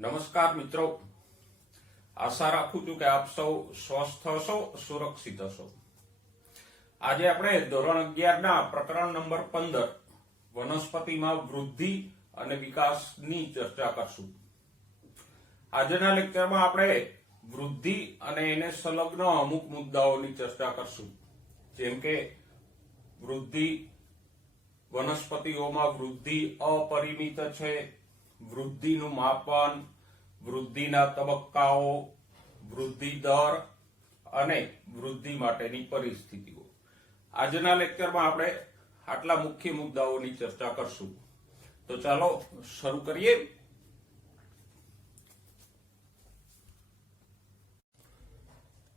નમસ્કાર મિત્રો, આશા રાખું છું કે આપ સૌ સ્વસ્થ હશો, સુરક્ષિત હશો. આજે આપણે ધોરણ 11 ના પ્રકરણ નંબર 15 વનસ્પતિમાં વૃદ્ધિ અને વિકાસની ચર્ચા કરશું. આજના લેક્ચરમાં આપણે વૃદ્ધિ અને એને સંલગ્ન અમુક મુદ્દાઓની ચર્ચા કરશું, જેમ કે વૃદ્ધિ, વનસ્પતિઓમાં વૃદ્ધિ અપરિમિત છે, વૃદ્ધિનું માપન, વૃદ્ધિના તબક્કાઓ, વૃદ્ધિ દર અને વૃદ્ધિ માટેની પરિસ્થિતિઓ. આજના લેક્ચરમાં આપણે આટલા મુખ્ય મુદ્દાઓની ચર્ચા કરશું. તો ચાલો શરૂ કરીએ.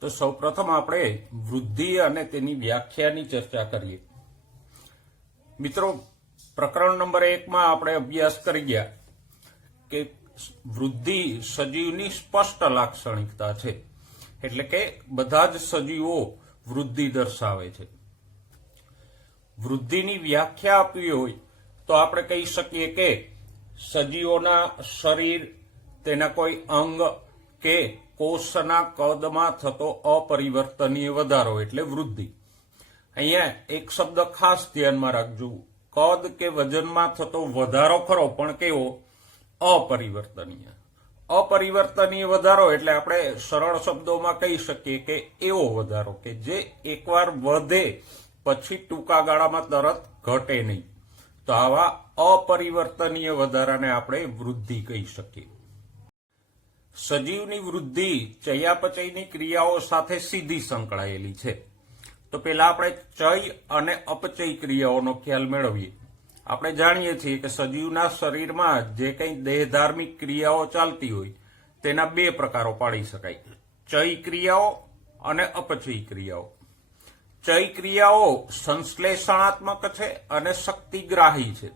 તો સૌપ્રથમ આપણે વૃદ્ધિ અને તેની વ્યાખ્યાની ચર્ચા કરીએ. મિત્રો, પ્રકરણ નંબર 1 માં આપણે અભ્યાસ કરી ગયા કે વૃદ્ધિ સજીવની સ્પષ્ટ લાક્ષણિકતા છે, એટલે કે બધા જ સજીવો વૃદ્ધિ દર્શાવે છે. વૃદ્ધિની વ્યાખ્યા આપવી હોય તો આપણે કહી શકીએ કે સજીવોના શરીર, તેના કોઈ અંગ કે કોષના કદમાં થતો અપરિવર્તનીય વધારો એટલે વૃદ્ધિ. અહીંયા એક શબ્દ ખાસ ધ્યાનમાં રાખજો, કદ કે વજનમાં થતો વધારો ખરો, પણ કેવો? અપરિવર્તનીય. અપરિવર્તનીય વધારો એટલે આપણે સરળ શબ્દોમાં કહી શકીએ કે એવો વધારો કે જે એકવાર વધે પછી ટૂંકા ગાળામાં તરત ઘટે નહીં. તો આવા અપરિવર્તનીય વધારાને આપણે વૃદ્ધિ કહી શકીએ. સજીવની વૃદ્ધિ ચયાપચયની ક્રિયાઓ સાથે સીધી સંકળાયેલી છે. તો પેલા આપણે ચય અને અપચય ક્રિયાઓનો ખ્યાલ મેળવીએ. આપણે જાણીએ છીએ કે સજીવના શરીરમાં જે કંઈ દેહધાર્મિક ક્રિયાઓ ચાલતી હોય તેના બે પ્રકારો પાડી શકાય: ચય ક્રિયાઓ અને અપચય ક્રિયાઓ. ચય ક્રિયાઓ સંશ્લેષણાત્મક છે અને શક્તિગ્રાહી છે,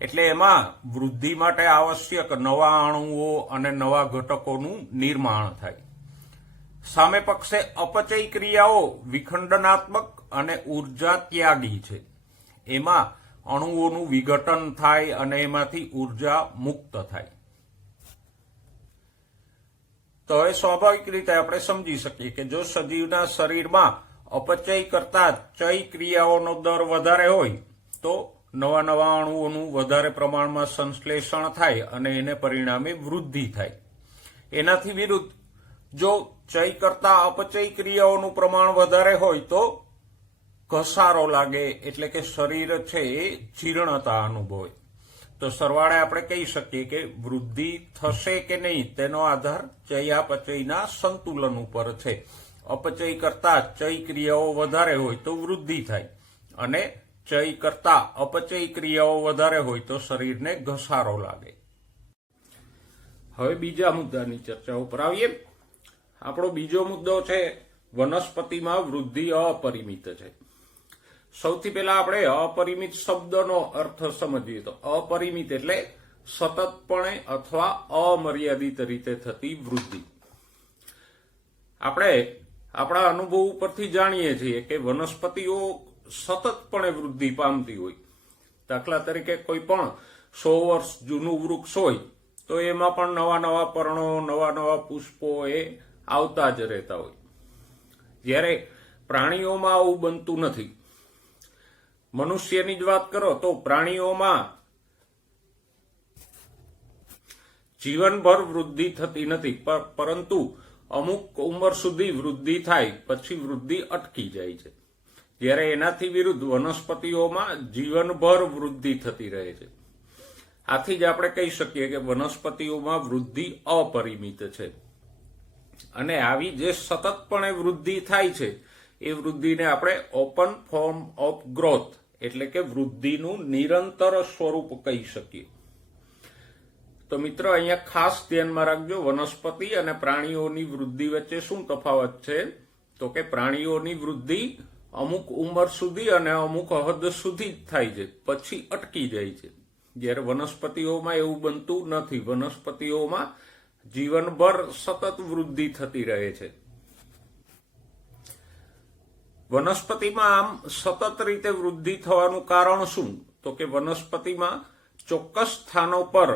એટલે એમાં વૃદ્ધિ માટે આવશ્યક નવા અણુઓ અને નવા ઘટકોનું નિર્માણ થાય. સામે પક્ષે અપચય ક્રિયાઓ વિખંડનાત્મક અને ઉર્જા ત્યાગી છે. એમાં અણુઓનું વિઘટન થાય અને એમાંથી ઉર્જા મુક્ત થાય. તો હવે સ્વાભાવિક રીતે આપણે સમજી શકીએ કે જો સજીવના શરીરમાં અપચય કરતા ચય ક્રિયાઓનો દર વધારે હોય તો નવા નવા અણુઓનું વધારે પ્રમાણમાં સંશ્લેષણ થાય અને એને પરિણામે વૃદ્ધિ થાય. એનાથી વિરુદ્ધ જો ચય કરતા અપચય ક્રિયાઓનું પ્રમાણ વધારે હોય તો ઘસારો લાગે, એટલે કે શરીર છે એ જીર્ણતા અનુભવે. તો સરવાળે આપણે કહી શકીએ કે વૃદ્ધિ થશે કે નહીં તેનો આધાર ચયાપચયના સંતુલન ઉપર છે. અપચય કરતા ચય ક્રિયાઓ વધારે હોય તો વૃદ્ધિ થાય, અને ચય કરતા અપચય ક્રિયાઓ વધારે હોય તો શરીરને ઘસારો લાગે. હવે બીજા મુદ્દાની ચર્ચા ઉપર આવીએ. આપણો બીજો મુદ્દો છે વનસ્પતિમાં વૃદ્ધિ અપરિમિત છે. સૌથી પહેલા આપણે અપરિમિત શબ્દનો અર્થ સમજીએ. તો અપરિમિત એટલે સતતપણે અથવા અમર્યાદિત રીતે થતી વૃદ્ધિ. આપણે આપણા અનુભવ ઉપરથી જાણીએ છીએ કે વનસ્પતિઓ સતતપણે વૃદ્ધિ પામતી હોય. દાખલા તરીકે કોઈ પણ 100 વર્ષ જૂનું વૃક્ષ હોય તો એમાં પણ નવા નવા પર્ણો, નવા નવા પુષ્પો એ આવતા જ રહેતા હોય. જ્યારે પ્રાણીઓમાં આવું બનતું નથી. મનુષ્યની જ વાત કરો તો પ્રાણીઓમાં જીવનભર વૃદ્ધિ થતી નથી, પરંતુ અમુક ઉંમર સુધી વૃદ્ધિ થાય પછી વૃદ્ધિ અટકી જાય છે. જ્યારે એનાથી વિરુદ્ધ વનસ્પતિઓમાં જીવનભર વૃદ્ધિ થતી રહે છે. આથી જ આપણે કહી શકીએ કે વનસ્પતિઓમાં વૃદ્ધિ અપરિમિત છે. અને આવી જે સતતપણે વૃદ્ધિ થાય છે એ વૃદ્ધિને આપણે ઓપન ફોર્મ ઓફ ગ્રોથ એટલે કે વૃદ્ધિનું નિરંતર સ્વરૂપ કહી શકીએ. તો મિત્રો, અહીંયા ખાસ ધ્યાનમાં રાખજો, વનસ્પતિ અને પ્રાણીઓની વૃદ્ધિ વચ્ચે શું તફાવત છે? તો કે પ્રાણીઓની વૃદ્ધિ અમુક ઉંમર સુધી અને અમુક હદ સુધી જ થાય છે, પછી અટકી જાય છે. જ્યારે વનસ્પતિઓમાં એવું બનતું નથી. વનસ્પતિઓમાં જીવનભર સતત વૃદ્ધિ થતી રહે છે. વનસ્પતિમાં આમ સતત રીતે વૃદ્ધિ થવાનું કારણ શું? તો કે વનસ્પતિમાં ચોક્કસ સ્થાનો પર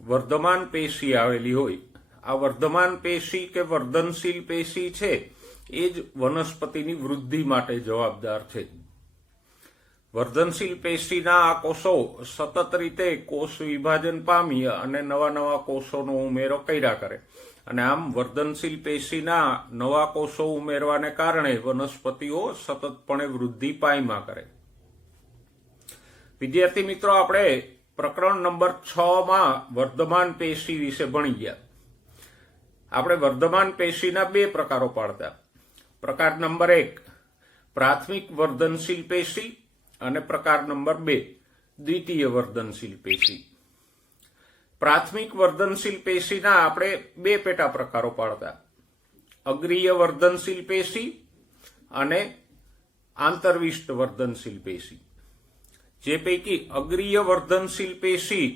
વર્ધમાન પેશી આવેલી હોય. આ વર્ધમાન પેશી કે વર્ધનશીલ પેશી છે એ જ વનસ્પતિની વૃદ્ધિ માટે જવાબદાર છે. વર્ધનશીલ પેશીના આ કોષો સતત રીતે કોષ વિભાજન પામી અને નવા નવા કોષોનો ઉમેરો કર્યા કરે, અને આમ વર્ધનશીલ પેશીના નવા કોષો ઉમેરવાને કારણે વનસ્પતિઓ સતતપણે વૃદ્ધિ પામ્યા કરે. વિદ્યાર્થી મિત્રો, આપણે પ્રકરણ નંબર 6 માં વર્ધમાન પેશી વિશે ભણી ગયા. આપણે વર્ધમાન પેશીના 2 પ્રકારો પાડતા. પ્રકાર નંબર 1 પ્રાથમિક વર્ધનશીલ પેશી અને પ્રકાર નંબર 2 દ્વિતીય વર્ધનશીલ પેશી. પ્રાથમિક વર્ધનશીલ પેશીના આપણે 2 પેટા પ્રકારો પાડતા. અગ્રીય વર્ધનશીલ પેશી અને આંતરવિષ્ટ વર્ધનશીલ પેશી. જે પૈકી અગ્રીય વર્ધનશીલ પેશી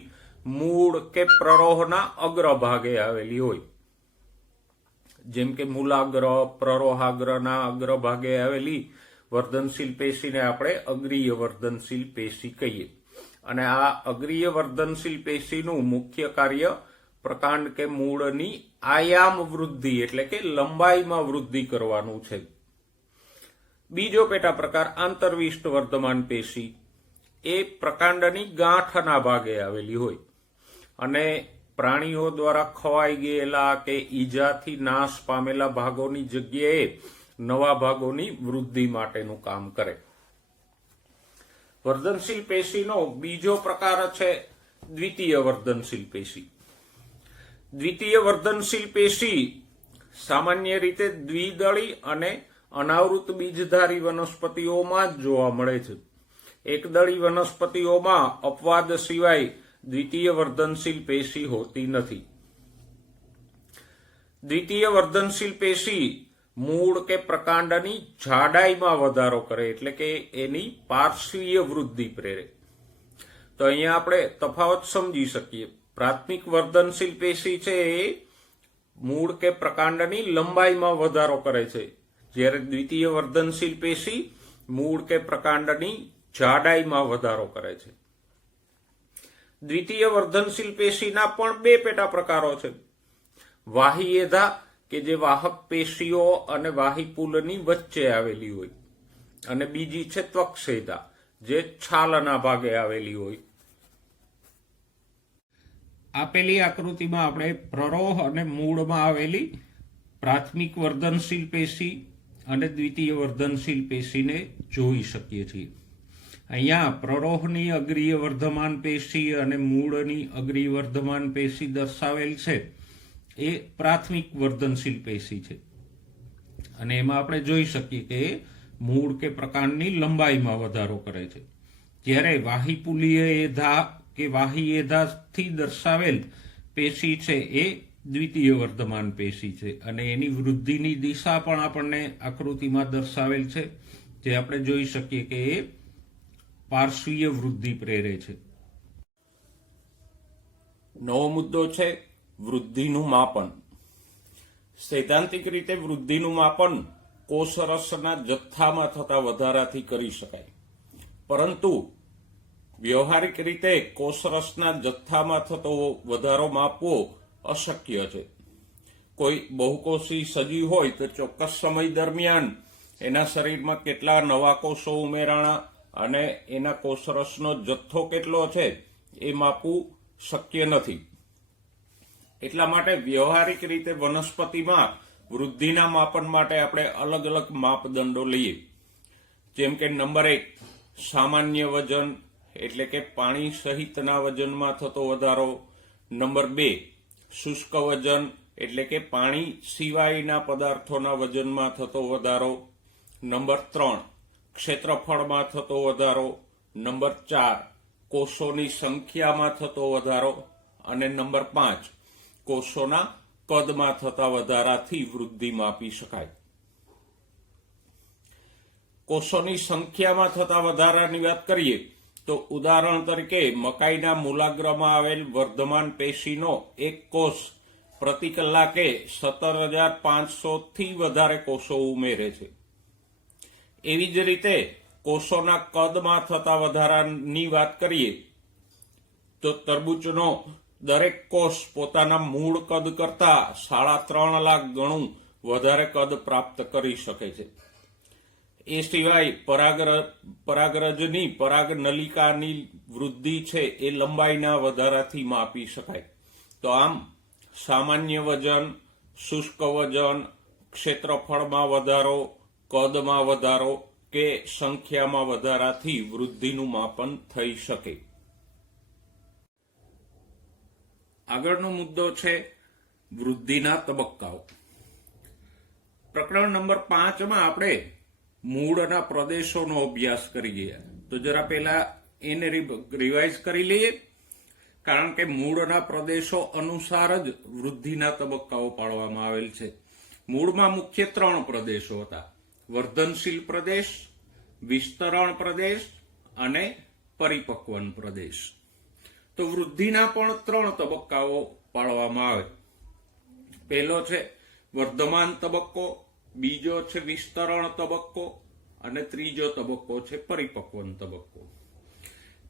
મૂળ કે પ્રરોહના અગ્રભાગે આવેલી હોય, જેમ કે મૂલાગ્ર, પ્રરોહાગ્રના અગ્રભાગે આવેલી વર્ધનશીલ પેશીને આપણે અગ્રીય વર્ધનશીલ પેશી કહીએ. અને આ અગ્રીય વર્ધનશીલ પેશીનું મુખ્ય કાર્ય પ્રકાંડ કે મૂળની આયામ વૃદ્ધિ એટલે કે લંબાઈમાં વૃદ્ધિ કરવાનું છે. બીજો પેટા પ્રકાર આંતરવિષ્ટ વર્ધમાન પેશી એ પ્રકાંડની ગાંઠના ભાગે આવેલી હોય અને પ્રાણીઓ દ્વારા ખવાઈ ગયેલા કે ઈજાથી નાશ પામેલા ભાગોની જગ્યાએ નવા ભાગોની વૃદ્ધિ માટેનું કામ કરે. વર્ધનશીલ પેશીનો બીજો પ્રકાર છે દ્વિતીય વર્ધનશીલ પેશી. દ્વિતીય વર્ધનશીલ પેશી સામાન્ય રીતે દ્વિદળી અને અનાવૃત બીજધારી વનસ્પતિઓમાં જ જોવા મળે છે. એકદળી વનસ્પતિઓમાં અપવાદ સિવાય દ્વિતીય વર્ધનશીલ પેશી હોતી નથી. દ્વિતીય વર્ધનશીલ પેશી મૂળ કે પ્રકાંડની જાડાઈમાં વધારો કરે એટલે કે એની પાર્શ્વીય વૃદ્ધિ પ્રેરે. તો અહીંયા આપણે તફાવત સમજી શકીએ. પ્રાથમિક વર્ધનશીલ પેશી છે એ મૂળ કે પ્રકાંડની લંબાઈમાં વધારો કરે છે, જ્યારે દ્વિતીય વર્ધનશીલ પેશી મૂળ કે પ્રકાંડની જાડાઈમાં વધારો કરે છે. દ્વિતીય વર્ધનશીલ પેશીના પણ 2 પેટા પ્રકારો છે. વાહીએધા કે જે વાહક પેશીઓ અને વાહીપુલની વચ્ચે આવેલી હોય, અને બીજી છે ત્વક્સેધા જે છાલના ભાગે આવેલી હોય. આપેલી આકૃતિમાં આપણે પ્રરોહ અને મૂળમાં આવેલી પ્રાથમિક વર્ધનશીલ પેશી અને દ્વિતીય વર્ધનશીલ પેશીને જોઈ શકીએ છીએ. અહીંયા પ્રરોહની અગ્રીય વર્ધમાન પેશી અને મૂળની અગ્રીય વર્ધમાન પેશી દર્શાવેલ છે એ પ્રાથમિક વર્ધનશીલ પેશી છે, અને એમાં આપણે જોઈ શકીએ કે મૂળ કે પ્રકાંડની લંબાઈમાં વધારો કરે છે. જ્યારે વાહીપુલીય એધા કે વાહી એધાથી દર્શાવેલ પેશી છે એ દ્વિતીય વર્ધમાન પેશી છે, અને એની વૃદ્ધિની દિશા પણ આપણને આકૃતિમાં દર્શાવેલ છે, જે આપણે જોઈ શકીએ કે એ પાર્શ્વીય વૃદ્ધિ પ્રેરે છે. નવો મુદ્દો છે વૃદ્ધિનું માપન. સૈદ્ધાંતિક રીતે વૃદ્ધિનું માપન કોષરસના જથ્થામાં થતા વધારાથી કરી શકાય, પરંતુ વ્યવહારિક રીતે કોષરસના જથ્થામાં થતો વધારો માપવો અશક્ય છે. કોઈ બહુકોષી સજીવ હોય તો ચોક્કસ સમય દરમિયાન એના શરીરમાં કેટલા નવા કોષો ઉમેરાણા અને એના કોષરસનો જથ્થો કેટલો છે એ માપવું શક્ય નથી. એટલા માટે વ્યવહારિક રીતે વનસ્પતિમાં વૃદ્ધિના માપન માટે આપણે અલગ અલગ માપદંડો લઈએ. જેમ કે નંબર 1 સામાન્ય વજન એટલે કે પાણી સહિતના વજનમાં થતો વધારો. નંબર 2 શુષ્ક વજન એટલે કે પાણી સિવાયના પદાર્થોના વજનમાં થતો વધારો. નંબર 3 ક્ષેત્રફળમાં થતો વધારો. નંબર 4 કોષોની સંખ્યામાં થતો વધારો. અને નંબર 5 કોષોના કદમાં થતા વધારાથી વૃદ્ધિ માપી શકાય. કોષોની સંખ્યામાં થતા વધારાની વાત કરીએ તો ઉદાહરણ તરીકે મકાઈના મૂલાગ્રમાં આવેલ વર્ધમાન પેશીનો એક કોષ પ્રતિ કલાકે 17,500 થી વધારે કોષો ઉમેરે છે. એવી જ રીતે કોષોના કદમાં થતા વધારાની વાત કરીએ તો તરબૂચનો દરેક કોષ પોતાના મૂળ કદ કરતા 3.5 લાખ ગણું વધારે કદ પ્રાપ્ત કરી શકે છે. એ સિવાય પરાગરજની પરાગનલિકાની વૃદ્ધિ છે એ લંબાઈના વધારાથી માપી શકાય. તો આમ સામાન્ય વજન, શુષ્ક વજન, ક્ષેત્રફળમાં વધારો, કદમાં વધારો કે સંખ્યામાં વધારાથી વૃદ્ધિનું માપન થઈ શકે. આગળનો મુદ્દો છે વૃદ્ધિના તબક્કાઓ. પ્રકરણ નંબર 5માં આપણે મૂળના પ્રદેશોનો અભ્યાસ કરી ગયા. તો જરા પહેલા એને રિવાઇઝ કરી લઈએ, કારણ કે મૂળના પ્રદેશો અનુસાર જ વૃદ્ધિના તબક્કાઓ પાડવામાં આવેલ છે. મૂળમાં મુખ્ય 3 પ્રદેશો હતા: વર્ધનશીલ પ્રદેશ, વિસ્તરણ પ્રદેશ અને પરિપક્વન પ્રદેશ. તો વૃદ્ધિના પણ 3 તબક્કાઓ પાડવામાં આવે. પહેલો છે વર્ધમાન તબક્કો, બીજો છે વિસ્તરણ તબક્કો અને ત્રીજો તબક્કો છે પરિપક્વન તબક્કો.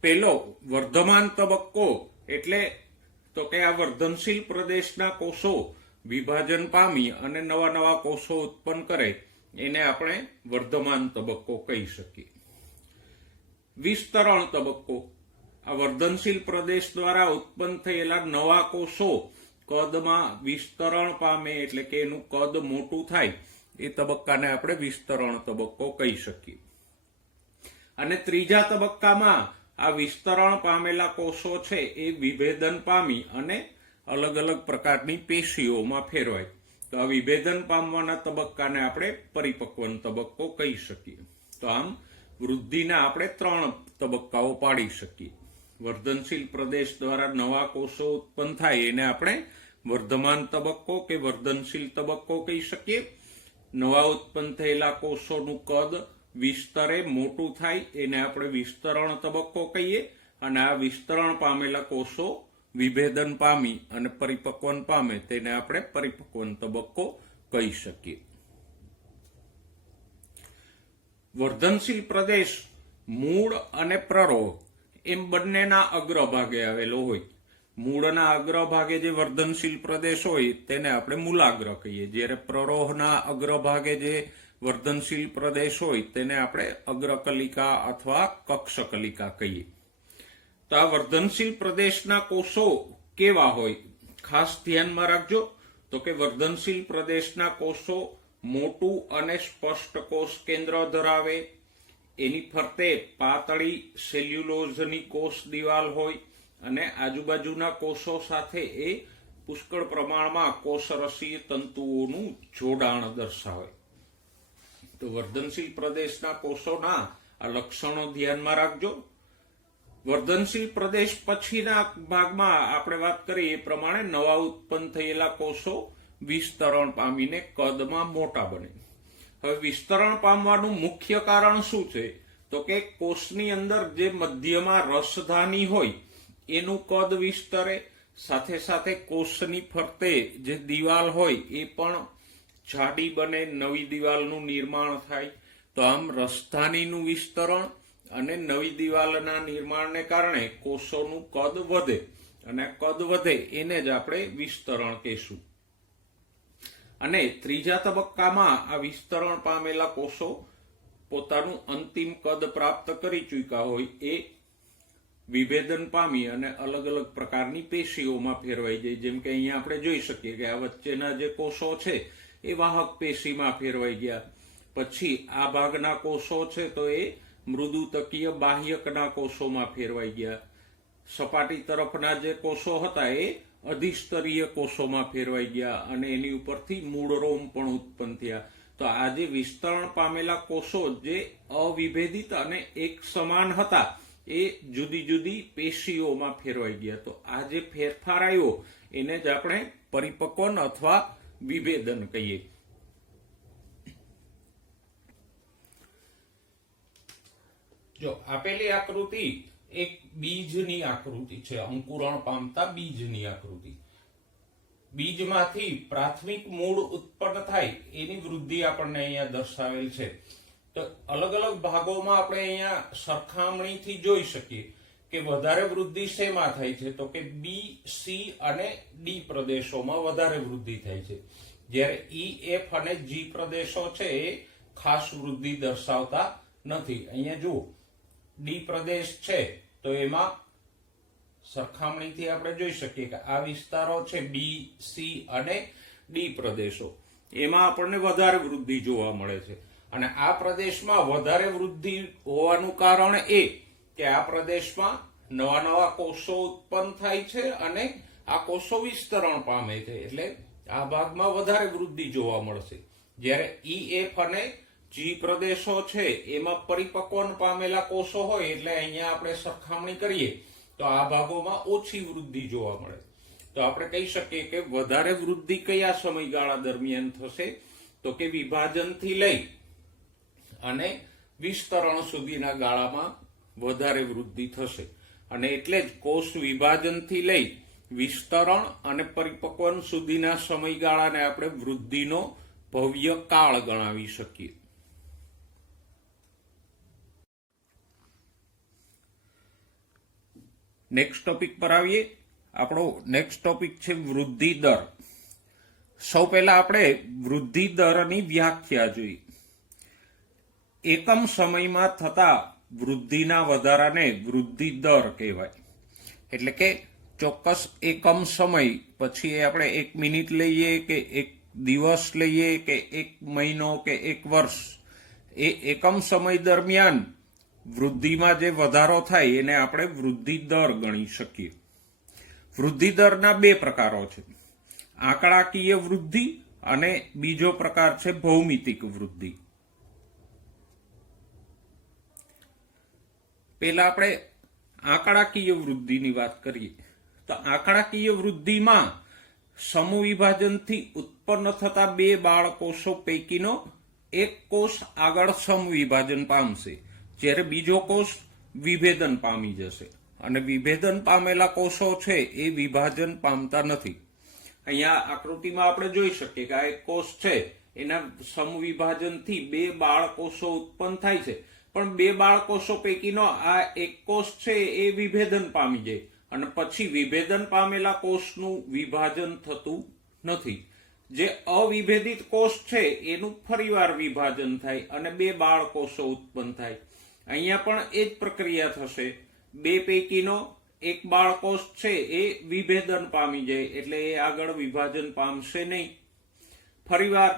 પહેલો વર્ધમાન તબક્કો એટલે તો કે આ વર્ધનશીલ પ્રદેશના કોષો વિભાજન પામી અને નવા નવા કોષો ઉત્પન્ન કરે, એને આપણે વર્ધમાન તબક્કો કહી શકીએ. વિસ્તરણ તબક્કો, આ વર્ધનશીલ પ્રદેશ દ્વારા ઉત્પન્ન થયેલા નવા કોષો કદમાં વિસ્તરણ પામે એટલે કે એનું કદ મોટું થાય, એ તબક્કાને આપણે વિસ્તરણ તબક્કો કહી શકીએ. અને ત્રીજા તબક્કામાં આ વિસ્તરણ પામેલા કોષો છે એ વિભેદન પામી અને અલગ અલગ પ્રકારની પેશીઓમાં ફેરવાય. તો આ વિભેદન પામવાના તબક્કાને આપણે પરિપક્વન તબક્કો કહી શકીએ. તો આમ વૃદ્ધિના આપણે 3 તબક્કાઓ પાડી શકીએ. વર્ધનશીલ પ્રદેશ દ્વારા નવા કોષો ઉત્પન્ન થાય એને આપણે વર્ધમાન તબક્કો કે વર્ધનશીલ તબક્કો કહી શકીએ. નવા ઉત્પન્ન થયેલા કોષોનું કદ વિસ્તરે, મોટું થાય, એને આપણે વિસ્તરણ તબક્કો કહીએ. અને આ વિસ્તરણ પામેલા કોષો વિભેદન પામી અને પરિપક્વન પામે તેને આપણે પરિપક્વન તબક્કો કહી શકીએ. વર્ધનશીલ પ્રદેશ મૂળ અને પ્રરોહ એમ બંનેના અગ્રભાગે આવેલો હોય. મૂળના અગ્રભાગે જે વર્ધનશીલ પ્રદેશ હોય તેને આપણે મૂલાગ્ર કહીએ, જ્યારે પ્રરોહના અગ્રભાગે જે વર્ધનશીલ પ્રદેશ હોય તેને આપણે અગ્રકલિકા અથવા કક્ષકલિકા કહીએ. તો આ વર્ધનશીલ પ્રદેશના કોષો કેવા હોય, ખાસ ધ્યાનમાં રાખજો. તો કે વર્ધનશીલ પ્રદેશના કોષો મોટું અને સ્પષ્ટ કોષ કેન્દ્ર ધરાવે, એની ફરતે પાતળી સેલ્યુલોઝની કોષ દિવાલ હોય અને આજુબાજુના કોષો સાથે એ પુષ્કળ પ્રમાણમાં કોષરસીય તંતુઓનું જોડાણ દર્શાવે. તો વર્ધનશીલ પ્રદેશના કોષોના આ લક્ષણો ધ્યાનમાં રાખજો. વર્ધનશીલ પ્રદેશ પછીના ભાગમાં આપણે વાત કરી એ પ્રમાણે નવા ઉત્પન્ન થયેલા કોષો વિસ્તરણ પામીને કદમાં મોટા બને. હવે વિસ્તરણ પામવાનું મુખ્ય કારણ શું છે? તો કે કોષની અંદર જે મધ્યમાં રસધાની હોય એનું કદ વિસ્તરે, સાથે સાથે કોષની ફરતે જે દિવાલ હોય એ પણ જાડી બને, નવી દિવાલનું નિર્માણ થાય. તો આમ રસધાનીનું વિસ્તરણ અને નવી દિવાલના નિર્માણને કારણે કોષોનું કદ વધે, અને કદ વધે એને જ આપણે વિસ્તરણ કહીશું. અને ત્રીજા તબક્કામાં આ વિસ્તરણ પામેલા કોષો પોતાનું અંતિમ કદ પ્રાપ્ત કરી ચૂક્યા હોય એ વિભેદન પામી અને અલગ અલગ પ્રકારની પેશીઓમાં ફેરવાઈ જાય. જેમ કે અહીંયા આપણે જોઈ શકીએ કે આ વચ્ચેના જે કોષો છે એ વાહક પેશીમાં ફેરવાઈ ગયા. પછી આ ભાગના કોષો છે તો એ મૃદુતકીય બાહ્યકના કોષોમાં ફેરવાઈ ગયા. સપાટી તરફના જે કોષો હતા એ અધિસ્તરીય કોષોમાં ફેરવાઈ ગયા અને એની ઉપરથી મૂળરોમ પણ ઉત્પન્ન થયા. તો આ જે વિસ્તરણ પામેલા કોષો જે અવિભેદિત અને એક સમાન હતા એ જુદી જુદી પેશીઓમાં ફેરવાઈ ગયા. તો આ જે ફેરફાર આવ્યો એને જ આપણે પરિપક્વન અથવા વિભેદન કહીએ. જો આપેલી આકૃતિ એક બીજની આકૃતિ છે, અંકુરણ પામતા બીજની આકૃતિ. બીજમાંથી પ્રાથમિક મૂળ ઉત્પન્ન થાય એની વૃદ્ધિ આપણને અહીંયા દર્શાવેલ છે. તો અલગ અલગ ભાગોમાં આપણે અહીંયા સરખામણીથી જોઈ શકીએ કે વધારે વૃદ્ધિ શેમાં થાય છે તો કે બી, સી અને ડી પ્રદેશોમાં વધારે વૃદ્ધિ થાય છે, જ્યારે ઈ, એફ અને જી પ્રદેશો છે એ ખાસ વૃદ્ધિ દર્શાવતા નથી. અહીંયા જુઓ, ડી પ્રદેશ છે તો એમાં સરખામણીથી આપણે જોઈ શકીએ કે આ વિસ્તારો છે બી, સી અને ડી પ્રદેશો, એમાં આપણને વધારે વૃદ્ધિ જોવા મળે છે. અને આ પ્રદેશમાં વધારે વૃદ્ધિ હોવાનું કારણ એ કે આ પ્રદેશમાં નવા નવા કોષો ઉત્પન્ન થાય છે અને આ કોષો વિસ્તરણ પામે છે, એટલે આ ભાગમાં વધારે વૃદ્ધિ જોવા મળશે. જ્યારે ઈ, એફ અને જી પ્રદેશો છે એમાં પરિપક્વન પામેલા કોષો હોય, એટલે અહીંયા આપણે સરખામણી કરીએ તો આ ભાગોમાં ઓછી વૃદ્ધિ જોવા મળે. તો આપણે કહી શકીએ કે વધારે વૃદ્ધિ કયા સમયગાળા દરમિયાન થશે તો કે વિભાજનથી લઈ અને વિસ્તરણ સુધીના ગાળામાં વધારે વૃદ્ધિ થશે. અને એટલે જ કોષ વિભાજનથી લઈ વિસ્તરણ અને પરિપક્વન સુધીના સમયગાળાને આપણે વૃદ્ધિનો ભવ્ય કાળ ગણાવી શકીએ. નેક્સ્ટ ટોપિક પર આવીએ. આપણો નેક્સ્ટ ટોપિક છે વૃદ્ધિ દર. સૌ પહેલા આપણે વૃદ્ધિ દરની વ્યાખ્યા જોઈ. એકમ સમયમાં થતા વૃદ્ધિના વધારાને વૃદ્ધિ દર કહેવાય. એટલે કે ચોક્કસ એકમ સમય, પછી આપણે 1 મિનિટ લઈએ કે 1 દિવસ લઈએ કે 1 મહિનો કે 1 વર્ષ, એ એકમ સમય દરમિયાન વૃદ્ધિમાં જે વધારો થાય એને આપણે વૃદ્ધિ દર ગણી શકીએ. વૃદ્ધિ દરના 2 પ્રકારો છે, આંકડાકીય વૃદ્ધિ અને બીજો પ્રકાર છે ભૌમિતિક વૃદ્ધિ. પહેલા આપણે આંકડાકીય વૃદ્ધિની વાત કરીએ તો આંકડાકીય વૃદ્ધિમાં સમૂહ વિભાજનથી ઉત્પન્ન થતા 2 બાળકોષો પૈકીનો એક કોષ આગળ સમવિભાજન પામશે, જ્યારે બીજો કોષ વિભેદન પામી જશે. અને વિભેદન પામેલા કોષો છે એ વિભાજન પામતા નથી. અહીંયા આકૃતિમાં આપણે જોઈ શકીએ કે આ એક કોષ છે, એના સમવિભાજનથી 2 બાળકોષો ઉત્પન્ન થાય છે, પણ 2 બાળકોષો પૈકીનો આ એક કોષ છે એ વિભેદન પામી જાય અને પછી વિભેદન પામેલા કોષનું વિભાજન થતું નથી. જે અવિભેદિત કોષ છે એનું ફરીવાર વિભાજન થાય અને 2 બાળકોષો ઉત્પન્ન થાય. અહીંયા પણ એ જ પ્રક્રિયા થશે. 2 પૈકીનો એક બાળકોષ છે એ વિભેદન પામી જાય એટલે એ આગળ વિભાજન પામશે નહીં. ફરીવાર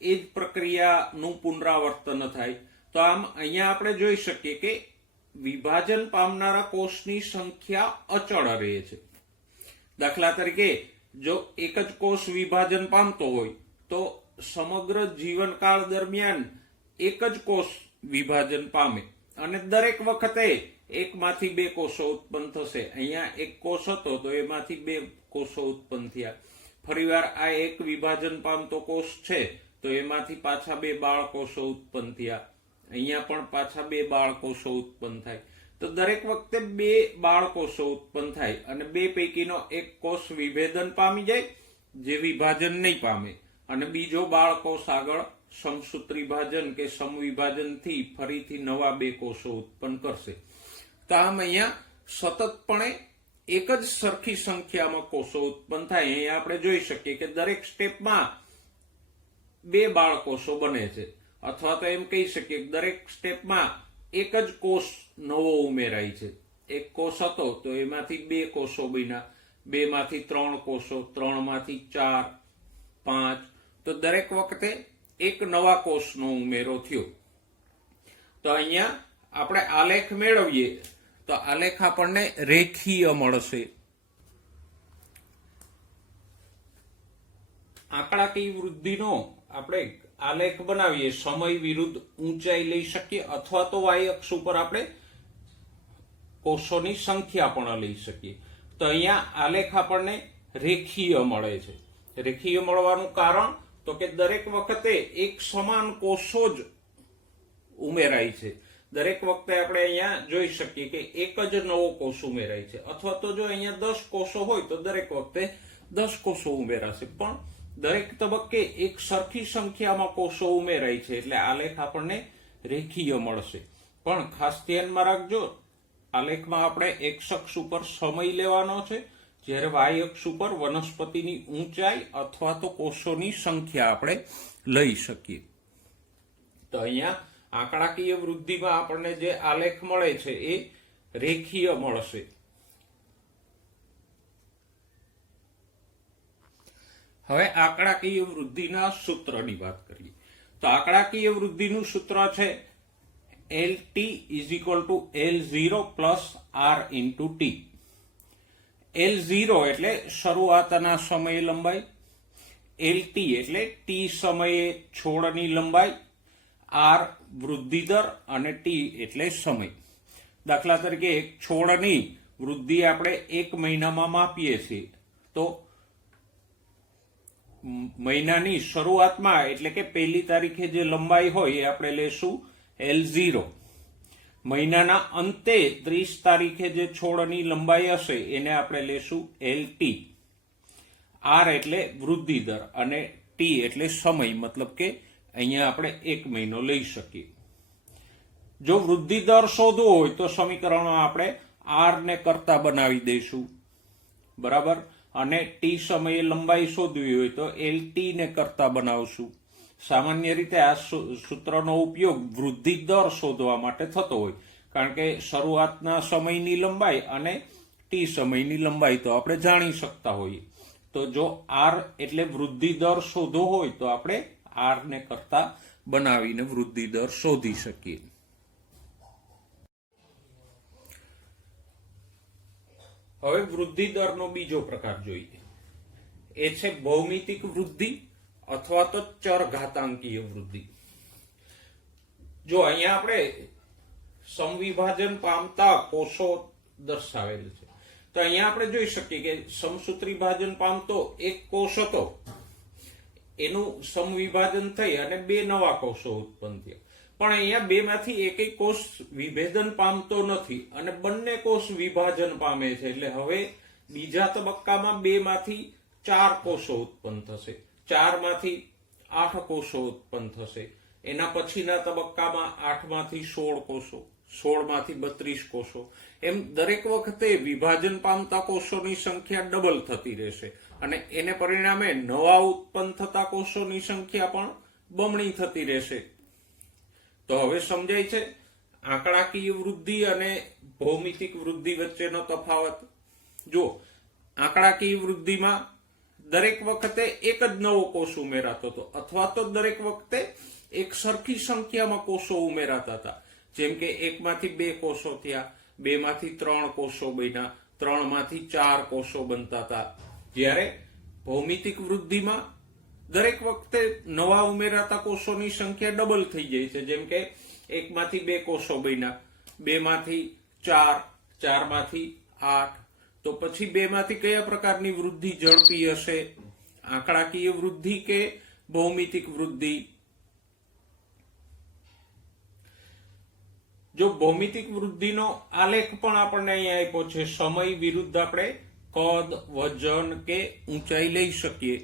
એ જ પ્રક્રિયાનું પુનરાવર્તન થાય. તો આમ અહીંયા આપણે જોઈ શકીએ કે વિભાજન પામનારા કોષની સંખ્યા અચળ રહે છે. દાખલા તરીકે જો એક જ કોષ વિભાજન પામતો હોય તો સમગ્ર જીવનકાળ દરમિયાન એક જ કોષ વિભાજન પામે અને દરેક વખતે એકમાંથી 2 કોષો ઉત્પન્ન થશે. અહીંયા એક કોષ હતો તો એમાંથી 2 કોષો ઉત્પન્ન થયા. ફરીવાર આ એક વિભાજન પામતો કોષ છે તો એમાંથી પાછા 2 બાળકોષો ઉત્પન્ન થયા. અહીંયા પણ પાછા 2 બાળકોષો ઉત્પન્ન થાય. તો દરેક વખતે 2 બાળકોષો ઉત્પન્ન થાય અને 2 પૈકીનો એક કોષ વિભેદન પામી જાય જે વિભાજન નહીં પામે અને બીજો બાળકોષ આગળ સમસૂત્રીભાજન કે સમવિભાજનથી ફરીથી નવા 2 કોષો ઉત્પન્ન કરશે. તો આમ અહીંયા સતતપણે એક જ સરખી સંખ્યામાં કોષો ઉત્પન્ન થાય. અહીંયા આપણે જોઈ શકીએ કે દરેક સ્ટેપમાં 2 બાળકોષો બને છે, અથવા તો એમ કહી શકીએ કે દરેક સ્ટેપમાં એક જ કોષ નવો ઉમેરાય છે. એક કોષ હતો તો એમાંથી 2 કોષો બન્યા, 2 માંથી 3 કોષો, 3 માંથી 4, 5, તો દરેક વખતે એક નવા કોષનો ઉમેરો થયો. તો અહીંયા આપણે આલેખ મેળવીએ તો આલેખ આપણને રેખીય મળશે. આંકડાકીય વૃદ્ધિનો આપણે આલેખ બનાવીએ, સમય વિરુદ્ધ ઊંચાઈ લઈ શકીએ અથવા તો વાય અક્ષ ઉપર આપણે કોષોની સંખ્યા પણ લઈ શકીએ. તો અહીંયા આલેખ આપણને રેખીય મળે છે. રેખીય મળવાનું કારણ તો કે દરેક વખતે એક સમાન કોષો જ ઉમેરાય છે. દરેક વખતે આપણે અહીંયા જોઈ શકીએ કે એક જ નવો કોષ ઉમેરાય છે, અથવા તો જો અહીંયા 10 કોષો હોય તો દરેક વખતે 10 કોષો ઉમેરાશે, પણ દરેક તબક્કે એક સરખી સંખ્યામાં કોષો ઉમેરાય છે એટલે આલેખ આપણને રેખીય મળશે. પણ ખાસ ધ્યાનમાં રાખજો આલેખમાં આપણે એક્સ અક્ષ ઉપર સમય લેવાનો છે, જ્યારે વાય અક્ષ ઉપર વનસ્પતિની ઊંચાઈ અથવા તો કોષોની સંખ્યા આપણે લઈ શકીએ. તો અહીંયા આંકડાકીય વૃદ્ધિમાં આપણને જે આલેખ મળે છે એ રેખીય મળશે. હવે આંકડાકીય વૃદ્ધિના સૂત્રની વાત કરીએ તો આંકડાકીય વૃદ્ધિનું સૂત્ર છે LT = L0 + R × T. L0 એટલે શરૂઆતના સમય લંબાઈ, LT એટલે T સમયે છોડની લંબાઈ, R વૃદ્ધિ દર અને T એટલે સમય. દાખલા તરીકે એક છોડની વૃદ્ધિ આપણે 1 મહિનામાં માપીએ છીએ તો મહિનાની શરૂઆતમાં એટલે કે 1લી તારીખે જે લંબાઈ હોય એ આપણે લેશું L0. મહિનાના અંતે 30 તારીખે જે છોડની લંબાઈ હશે એને આપણે લેશું LT. R એટલે વૃદ્ધિ દર અને T એટલે સમય, મતલબ કે અહીંયા આપણે 1 મહિનો લઈ શકીએ. જો વૃદ્ધિ દર શોધવો હોય તો સમીકરણમાં આપણે R ને કરતા બનાવી દઈશું, બરાબર, અને T સમયે લંબાઈ શોધવી હોય તો LT ને કરતા બનાવશું. સામાન્ય રીતે આ સૂત્રનો ઉપયોગ વૃદ્ધિ દર શોધવા માટે થતો હોય, કારણ કે શરૂઆતના સમયની લંબાઈ અને T સમયની લંબાઈ તો આપણે જાણી શકતા હોઈએ. તો જો R એટલે વૃદ્ધિ દર શોધવો હોય તો આપણે R ને કરતા બનાવીને વૃદ્ધિ દર શોધી શકીએ. હવે વૃદ્ધિ દરનો બીજો પ્રકાર જોઈએ, એ છે ભૌમિતિક વૃદ્ધિ અથવા તો ચરઘાતાંકીય વૃદ્ધિ. જો અહીંયા આપણે સમવિભાજન પામતા કોષો દર્શાવેલ છે તો અહીંયા આપણે જોઈ શકીએ કે સમસૂત્રી વિભાજન પામતો એક કોષ હતો, એનું સમવિભાજન થઈ અને 2 નવા કોષો ઉત્પન્ન થયા. પણ અહીંયા 2માંથી એકેય કોષ વિભેદન પામતો નથી અને બંને કોષ વિભાજન પામે છે. એટલે હવે બીજા તબક્કામાં 2માંથી 4 કોષો ઉત્પન્ન થશે, 4માંથી 8 કોષો ઉત્પન્ન થશે. એના પછીના તબક્કામાં 8માંથી 16 કોષો, 16માંથી 32 કોષો. એમ દરેક વખતે વિભાજન પામતા કોષોની સંખ્યા ડબલ થતી રહેશે અને એને પરિણામે નવા ઉત્પન્ન થતા કોષોની સંખ્યા પણ બમણી થતી રહેશે. તો હવે સમજાય છે આંકડાકીય વૃદ્ધિ અને ભૌમિતિક વૃદ્ધિ વચ્ચેનો તફાવત. જો આંકડાકીય વૃદ્ધિમાં દરેક વખતે એક જ નવો કોષ ઉમેરાતો હતો અથવા તો દરેક વખતે એક સરખી સંખ્યામાં કોષો ઉમેરાતા હતા. જેમ કે 1માંથી 2 કોષો થયા, 2માંથી 3 કોષો બન્યા, 3માંથી 4 કોષો બનતા હતા. જ્યારે ભૌમિતિક વૃદ્ધિમાં દરેક વખતે નવા ઉમેરાતા કોષોની સંખ્યા ડબલ થઈ જાય છે. જેમ કે 1માંથી 2 કોષો બન્યા, 2માંથી 4, 4માંથી 8. તો પછી 2માંથી કયા પ્રકારની વૃદ્ધિ ઝડપી હશે, આંકડાકીય વૃદ્ધિ કે ભૌમિતિક વૃદ્ધિ? જો ભૌમિતિક વૃદ્ધિનો આલેખ પણ આપણને અહીંયા આપ્યો છે, સમય વિરુદ્ધ આપણે કદ, વજન કે ઊંચાઈ લઈ શકીએ.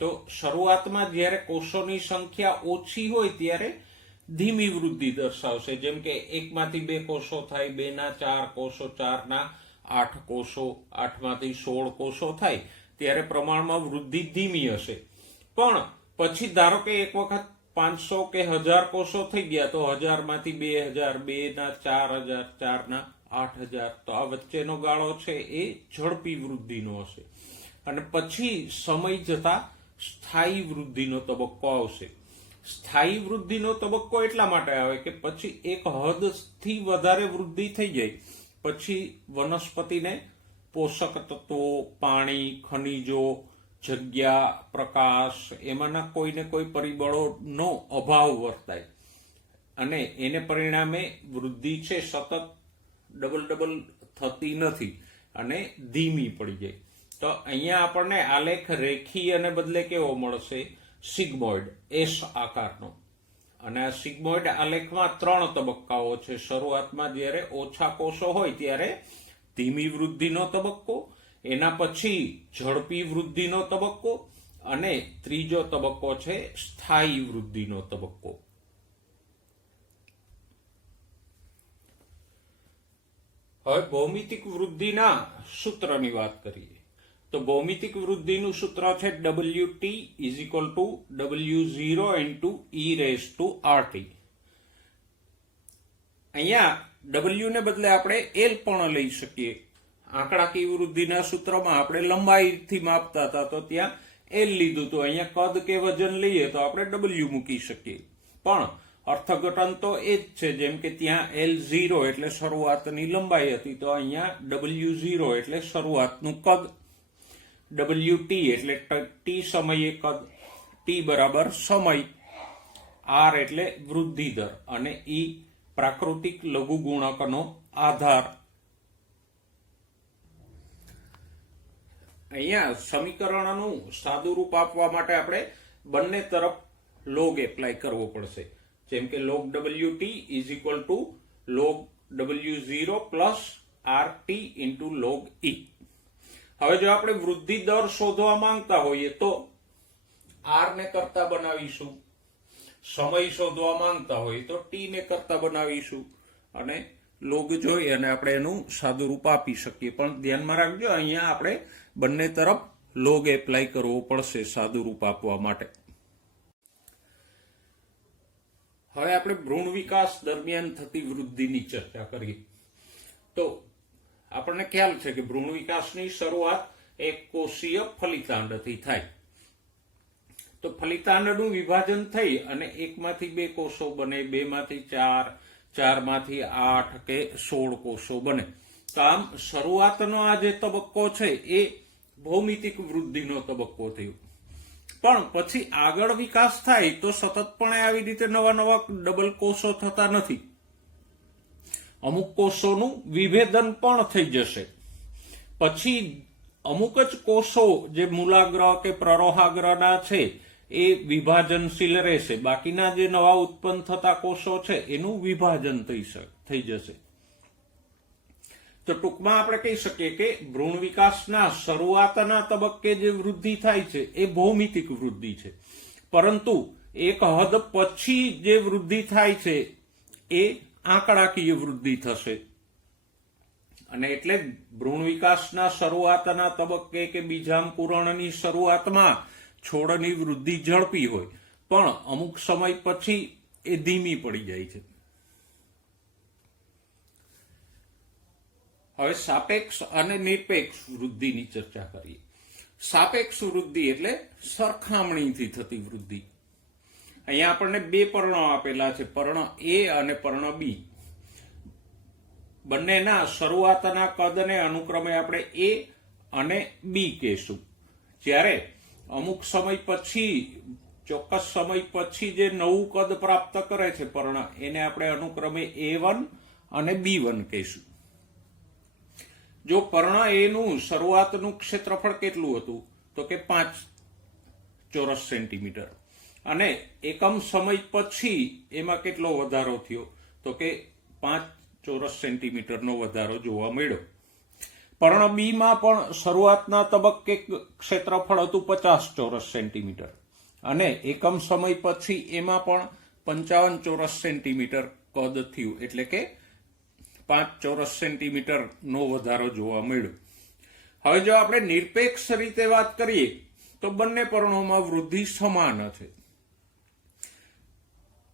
તો શરૂઆતમાં જ્યારે કોષોની સંખ્યા ઓછી હોય ત્યારે ધીમી વૃદ્ધિ દર્શાવશે. જેમ કે 1માંથી 2 કોષો થાય, 2ના 4 કોષો, 4ના 8 કોષો, 8માંથી 16 કોષો થાય ત્યારે પ્રમાણમાં વૃદ્ધિ ધીમી હશે. પણ પછી ધારો કે એક વખત 500 કે 1000 કોષો થઈ ગયા તો 1000માંથી 2000, 2ના 4000, 4ના 8000. તો આ વચ્ચેનો ગાળો છે એ ઝડપી વૃદ્ધિનો હશે. અને પછી સમય જતા સ્થાયી વૃદ્ધિનો તબક્કો આવશે. સ્થાયી વૃદ્ધિનો તબક્કો એટલા માટે આવે કે પછી એક હદથી વધારે વૃદ્ધિ થઈ જાય પછી વનસ્પતિને પોષક તત્વો, પાણી, ખનિજો, જગ્યા, પ્રકાશ એમાંના કોઈને કોઈ પરિબળોનો અભાવ વર્તાય અને એને પરિણામે વૃદ્ધિ છે સતત ડબલ થતી નથી અને ધીમી પડી જાય. તો અહીંયા આપણને આલેખ રેખીય અને બદલે કેવો મળશે? સિગ્મોઇડ, S આકારનો. અને આ સિગ્મોઇડ આલેખમાં 3 તબક્કાઓ છે. શરૂઆતમાં જ્યારે ઓછા કોષો હોય ત્યારે ધીમી વૃદ્ધિનો તબક્કો, એના પછી ઝડપી વૃદ્ધિનો તબક્કો અને ત્રીજો તબક્કો છે સ્થાયી વૃદ્ધિનો તબક્કો. હવે ભૌમિતિક વૃદ્ધિના સૂત્રની વાત કરીએ તો ભૌમિતિક વૃદ્ધિનું સૂત્ર છે WT is equal to W0 into e⁻RT. અહીંયા W ને બદલે આપણે L પણ લઈ શકીએ. આંકડાકીય વૃદ્ધિના સૂત્રમાં આપણે લંબાઈથી માપતા હતા તો ત્યાં L લીધું તો અહીંયા કદ કે વજન લઈએ તો આપણે W મૂકી શકીએ. પણ અર્થઘટન તો એ જ છે, જેમ કે ત્યાં L0 એટલે શરૂઆતની લંબાઈ હતી તો અહીંયા W0 એટલે શરૂઆતનું કદ, WT એટલે T સમયે કદ, T બરાબર સમય, R એટલે વૃદ્ધિ દર અને E પ્રાકૃતિક લઘુગુણકનો આધાર. અહીંયા સમીકરણનું સાદું રૂપ આપવા માટે આપણે બંને તરફ લોગ એપ્લાય કરવો પડશે. જેમ કે log WT is equal to log W0 plus RT into log E. હવે જો આપણે વૃદ્ધિ દર શોધવા માંગતા હોઈએ તો R ને કરતા બનાવીશું, સમય શોધવા માંગતા હોઈએ તો T ને કરતા બનાવીશું અને લોગ જોઈ અને આપણે એનું સાદું રૂપ આપી શકીએ. પણ ધ્યાનમાં રાખજો, અહીંયા આપણે બંને તરફ લોગ એપ્લાય કરવો પડશે સાદું રૂપ આપવા માટે. હવે આપણે ભ્રૂણ વિકાસ દરમિયાન થતી વૃદ્ધિની ચર્ચા કરીએ તો આપણને ખ્યાલ છે કે ભ્રૂણ વિકાસની શરૂઆત એક કોષીય ફલિતાંડથી થાય. તો ફલિતાંડનું વિભાજન થઈ અને એકમાંથી 2 કોષો બને, 2 માંથી 4, 4 માંથી 8 કે 16 કોષો બને. તો આમ શરૂઆતનો આ જે તબક્કો છે એ ભૌમિતિક વૃદ્ધિનો તબક્કો થયો. પણ પછી આગળ વિકાસ થાય તો સતતપણે આવી રીતે નવા નવા ડબલ કોષો થતા નથી. અમુક કોષોનું વિભેદન પણ થઈ જશે. પછી અમુક જ કોષો જે મૂલાગ્ર કે પ્રરોહાગ્રના છે એ વિભાજનશીલ રહેશે. બાકીના જે નવા ઉત્પન્ન થતા કોષો છે એનું વિભાજન થઈ જશે. તો ટૂંકમાં આપણે કહી શકીએ કે ભ્રૂણ વિકાસના શરૂઆતના તબક્કે જે વૃદ્ધિ થાય છે એ ભૌમિતિક વૃદ્ધિ છે. પરંતુ એક હદ પછી જે વૃદ્ધિ થાય છે એ આંકડાકીય વૃદ્ધિ થશે. અને એટલે ભ્રૂણ વિકાસના શરૂઆતના તબક્કે કે બીજાંકુરણની શરૂઆતમાં છોડની વૃદ્ધિ ઝડપી હોય પણ અમુક સમય પછી એ ધીમી પડી જાય છે. હવે સાપેક્ષ અને નિરપેક્ષ વૃદ્ધિની ચર્ચા કરીએ. સાપેક્ષ વૃદ્ધિ એટલે સરખામણીથી થતી વૃદ્ધિ. અહીંયા આપણને 2 પર્ણો આપેલા છે, પર્ણ A અને પર્ણ B. બંનેના શરૂઆતના કદને અનુક્રમે આપણે A અને B કહેશું. જ્યારે અમુક સમય પછી, ચોક્કસ સમય પછી જે નવું કદ પ્રાપ્ત કરે છે પર્ણ, એને આપણે અનુક્રમે A1 અને B1 કહીશું. જો પર્ણ A નું શરૂઆતનું ક્ષેત્રફળ કેટલું હતું તો કે 5 ચોરસ સેન્ટીમીટર અને એકમ સમય પછી એમાં કેટલો વધારો થયો તો કે 5 ચોરસ સેન્ટીમીટરનો વધારો જોવા મળ્યો. પર્ણ B માં પણ શરૂઆતના તબક્કે ક્ષેત્રફળ હતું 50 ચોરસ સેન્ટીમીટર અને એકમ સમય પછી એમાં પણ 55 ચોરસ સેન્ટીમીટર કદ થયું, એટલે કે 5 ચોરસ સેન્ટીમીટર નો વધારો જોવા મળ્યો. હવે જો આપણે નિરપેક્ષ રીતે વાત કરીએ તો બંને પર્ણોમાં વૃદ્ધિ સમાન છે.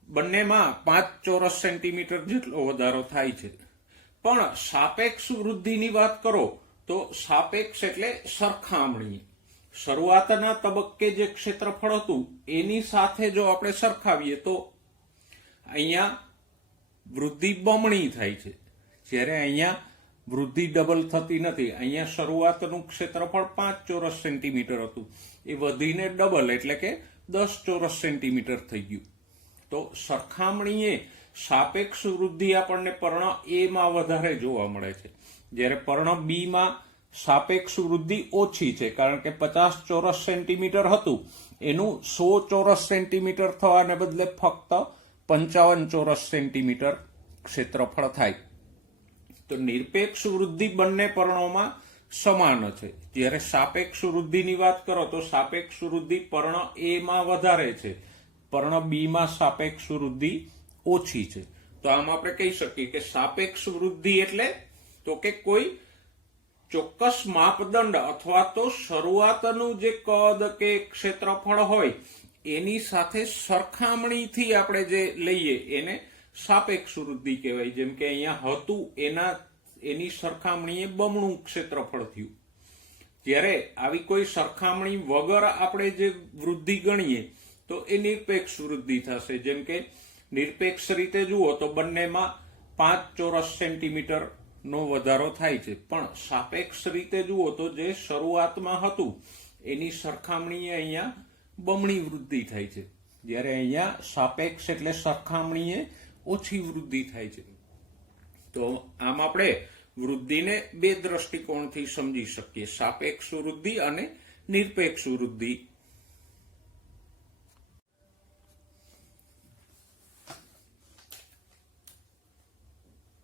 બંનેમાં 5 ચોરસ સેન્ટીમીટર જેટલો વધારો થાય છે. પણ સાપેક્ષ વૃદ્ધિની વાત કરો તો સાપેક્ષ એટલે સરખામણી. શરૂઆતના તબક્કે જે ક્ષેત્રફળ હતું એની સાથે જો આપણે સરખાવીએ તો અહીંયા વૃદ્ધિ બમણી થાય છે, જ્યારે અહીંયા વૃદ્ધિ ડબલ થતી નથી. અહીંયા શરૂઆતનું ક્ષેત્રફળ 5 ચોરસ સેન્ટીમીટર હતું, એ વધીને ડબલ એટલે કે 10 ચોરસ સેન્ટીમીટર થઈ ગયું. તો સરખામણીએ સાપેક્ષ વૃદ્ધિ આપણને પર્ણ A માં વધારે જોવા મળે છે, જ્યારે પર્ણ B માં સાપેક્ષ વૃદ્ધિ ઓછી છે, કારણ કે 50 ચોરસ સેન્ટીમીટર હતું એનું 100 ચોરસ સેન્ટીમીટર થવાને બદલે ફક્ત 55 ચોરસ સેન્ટીમીટર ક્ષેત્રફળ થાય. તો નિરપેક્ષ વૃદ્ધિ બંને પર્ણોમાં સમાન છે. જ્યારે સાપેક્ષ વૃદ્ધિની વાત કરો તો સાપેક્ષ વૃદ્ધિ પર્ણ A માં વધારે છે, પર્ણ B માં સાપેક્ષ વૃદ્ધિ ઓછી છે. તો આમ આપણે કહી શકીએ કે સાપેક્ષ વૃદ્ધિ એટલે તો કે કોઈ ચોક્કસ માપદંડ અથવા તો શરૂઆતનું જે કદ કે ક્ષેત્રફળ હોય એની સાથે સરખામણીથી આપણે જે લઈએ એને સાપેક્ષ વૃદ્ધિ કહેવાય. જેમ કે અહીંયા હતું એની સરખામણીએ બમણું ક્ષેત્રફળ થયું. જ્યારે આવી કોઈ સરખામણી વગર આપણે જે વૃદ્ધિ ગણીએ તો એ નિરપેક્ષ વૃદ્ધિ થશે. જેમ કે નિરપેક્ષ રીતે જુઓ તો બંનેમાં 5 ચોરસ સેન્ટીમીટર નો વધારો થાય છે, પણ સાપેક્ષ રીતે જુઓ તો જે શરૂઆતમાં હતું એની સરખામણીએ અહીંયા બમણી વૃદ્ધિ થાય છે, જ્યારે અહીંયા સાપેક્ષ એટલે સરખામણીએ ઓછી વૃદ્ધિ થાય છે. તો આમ આપણે વૃદ્ધિને બે દ્રષ્ટિકોણથી સમજી શકીએ, સાપેક્ષ વૃદ્ધિ અને નિરપેક્ષ વૃદ્ધિ.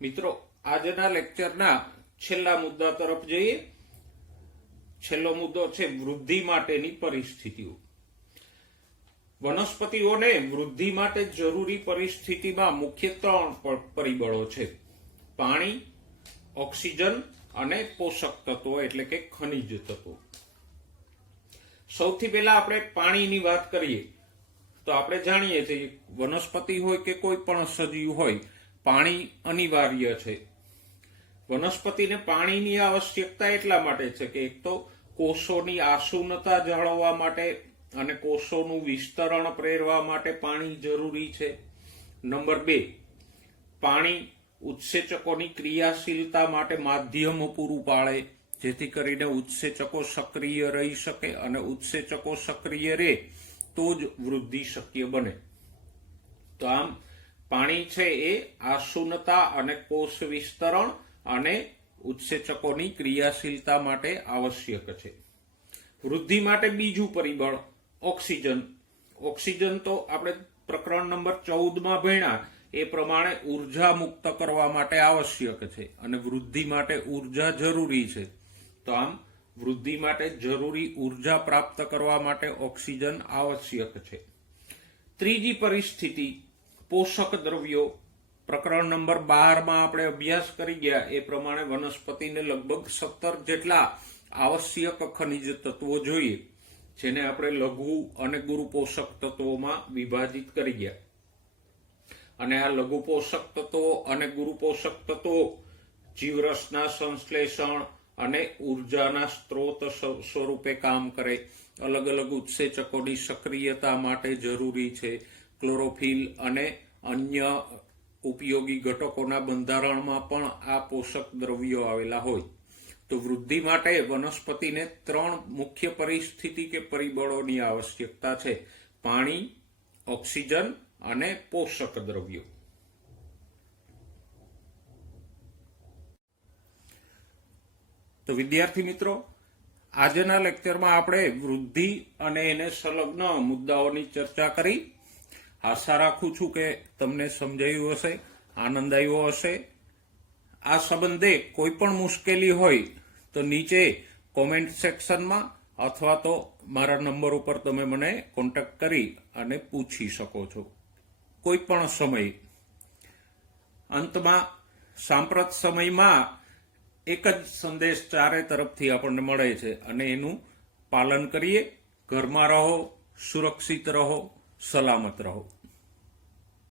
મિત્રો, આજના લેક્ચરના છેલ્લા મુદ્દા તરફ જઈએ. છેલ્લો મુદ્દો છે વૃદ્ધિ માટેની પરિસ્થિતિઓ. વનસ્પતિઓને વૃદ્ધિ માટે જરૂરી પરિસ્થિતિમાં મુખ્ય 3 પરિબળો છે: પાણી, ઓક્સિજન અને પોષક તત્વો એટલે કે ખનિજ તત્વો. સૌથી પહેલા આપણે પાણીની વાત કરીએ તો આપણે જાણીએ છીએ વનસ્પતિ હોય કે કોઈ પણ સજીવ હોય, પાણી અનિવાર્ય છે. વનસ્પતિને પાણીની આવશ્યકતા એટલા માટે છે કે એક તો કોષોની આસુનતા જાળવવા માટે અને કોષોનું વિસ્તરણ પ્રેરવા માટે પાણી જરૂરી છે. નંબર 2, પાણી ઉત્સેચકોની ક્રિયાશીલતા માટે માધ્યમ પૂરું પાડે, જેથી કરીને ઉત્સેચકો સક્રિય રહી શકે, અને ઉત્સેચકો સક્રિય રહે તો જ વૃદ્ધિ શક્ય બને. તો આમ પાણી છે એ આસુનતા અને કોષ વિસ્તરણ અને ઉત્સેચકોની ક્રિયાશીલતા માટે આવશ્યક છે. વૃદ્ધિ માટે બીજું પરિબળ ઓક્સિજન. ઓક્સિજન તો આપણે પ્રકરણ નંબર 14માં ભણ્યા એ પ્રમાણે ઉર્જા મુક્ત કરવા માટે આવશ્યક છે, અને વૃદ્ધિ માટે ઉર્જા જરૂરી છે. તો આમ વૃદ્ધિ માટે જરૂરી ઉર્જા પ્રાપ્ત કરવા માટે ઓક્સિજન આવશ્યક છે. ત્રીજી પરિસ્થિતિ પોષક દ્રવ્યો. પ્રકરણ નંબર 12માં આપણે અભ્યાસ કરી ગયા એ પ્રમાણે વનસ્પતિને લગભગ 17 જેટલા આવશ્યક ખનિજ તત્વો જોઈએ, જેને આપણે લઘુ અને ગુરુ પોષક તત્વોમાં વિભાજિત કરી ગયા. અને આ લઘુ પોષક તત્વો અને ગુરુ પોષક તત્વો જીવરસના સંશ્લેષણ અને ઉર્જાના સ્ત્રોત સ્વરૂપે કામ કરે, અલગ અલગ ઉત્સેચકોની સક્રિયતા માટે જરૂરી છે, ક્લોરોફિલ અને અન્ય ઉપયોગી ઘટકોના બંધારણમાં પણ આ પોષક દ્રવ્યો આવેલા હોય. તો વૃદ્ધિ માટે વનસ્પતિને 3 મુખ્ય પરિસ્થિતિ કે પરિબળોની આવશ્યકતા છે: પાણી, ઓક્સિજન અને પોષક દ્રવ્યો. તો વિદ્યાર્થી મિત્રો, આજના લેક્ચરમાં આપણે વૃદ્ધિ અને એને સંલગ્ન મુદ્દાઓની ચર્ચા કરી. આશા રાખું છું કે તમને સમજાયું હશે, આનંદ આવ્યો હશે. આ સંબંધે કોઈ પણ મુશ્કેલી હોય તો નીચે કોમેન્ટ સેક્શનમાં અથવા તો મારા નંબર ઉપર તમે મને કોન્ટેક્ટ કરી અને પૂછી શકો છો કોઈ પણ સમય. અંતમાં સાંપ્રત સમયમાં એક જ સંદેશ ચારે તરફથી આપણને મળે છે, અને એનું પાલન કરીએ. ઘરમાં રહો, સુરક્ષિત રહો, સલામત રહો.